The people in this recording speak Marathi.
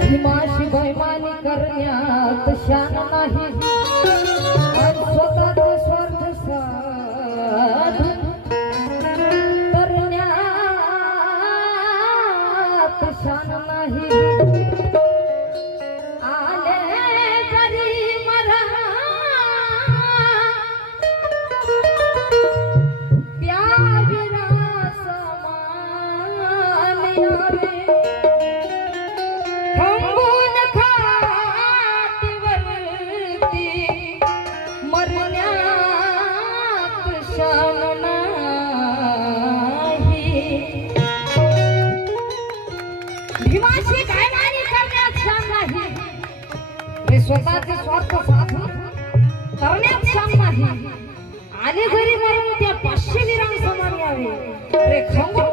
भीमाशी बैमानी करण्यात शान नाही, स्वतःचा स्वार्थ साधून करण्यात शान नाही। आले जरी मरा त्या विरासमान यावे, थांबून खाटीवरती मरण्यात शान नाही। भीमाशी बैमानी करण्यात शान नाही, रे स्वतःचे स्वार्थ साधून करण्यात शान नाही। आले घरी मरून त्या 500 वीरांसमान यावे, रे खंबून